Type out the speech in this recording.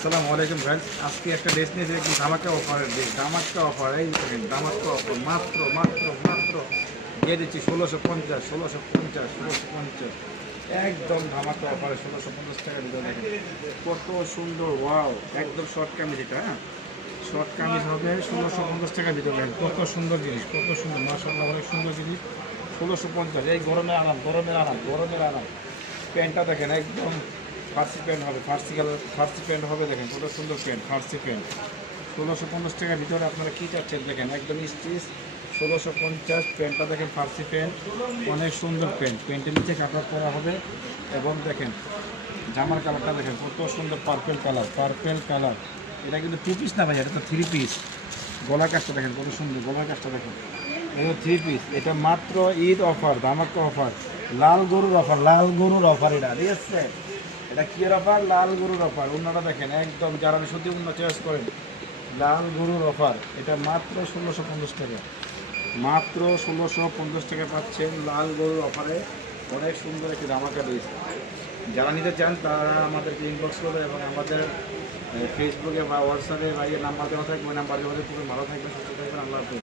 আসসালামু আলাইকুম গাইস। আজকে একটা ড্রেস নিয়েছি, একদম ধামাকা অফারের ড্রেস। ধামাকা অফার, এই দেখেন ধামাকা অফার। মাত্র মাত্র মাত্র দিয়ে দিচ্ছি 1650, 1650, 1650, একদম ধামাকা অফারে 1650 টাকা দিতে। দেখেন কত সুন্দর, ওয়াও, একদম শর্ট কামিজ। এটা শর্ট কামিজ হবে 1650 টাকা দিতে। দেখেন কত সুন্দর জিনিস, কত সুন্দর, মাশাআল্লাহ, অনেক সুন্দর জিনিস। 1650, এই গরমে আরাম, গরমের আরাম, গরমের আরাম। প্যান্টটা দেখেন একদম ফার্সি প্যান্ট হবে, ফার্সি প্যান্ট হবে। দেখেন কত সুন্দর প্যান্ট, ফার্সি প্যান্ট। 1650 টাকার ভিতরে আপনারা কী চাচ্ছেন দেখেন, একদম স্টিচ। 1650, প্যান্টটা দেখেন ফার্সি প্যান্ট, অনেক সুন্দর প্যান্ট। প্যান্টের নিচে কাপড় করা হবে। এবং দেখেন জামার কালারটা দেখেন কত সুন্দর, পার্পেল কালার, পার্পেল কালার। এটা কিন্তু 2 পিস না ভাই, এটা তো 3 পিস। গলার কাজটা দেখেন কত সুন্দর, গলার কাজটা দেখেন, এটা 3 পিস। এটা মাত্র ঈদ অফার, ধামাকা অফার, লাল গরুর অফার, লাল গরুর অফার। এটা ঠিক আছে, এটা কি অফার? লাল গরুর অফার। অন্যটা দেখেন একদম, যারা সত্যি অন্য চয়েস করেন, লাল গরুর অফার। এটা মাত্র 1650 টাকা, মাত্র 1650 টাকা পাচ্ছেন লাল গরুর অফারে। অনেক সুন্দর একটি ধামাকা দিয়েছে। যারা নিতে চান তারা আমাদেরকে ইনবক্স করবে এবং আমাদের ফেসবুকে বা হোয়াটসঅ্যাপে বা নাম্বার দেওয়া থাকবে, ওই নাম্বার দেওয়া থাকবে। ভালো থাকবেন, সুস্থ থাকবেন, আল্লাহ হাফেজ।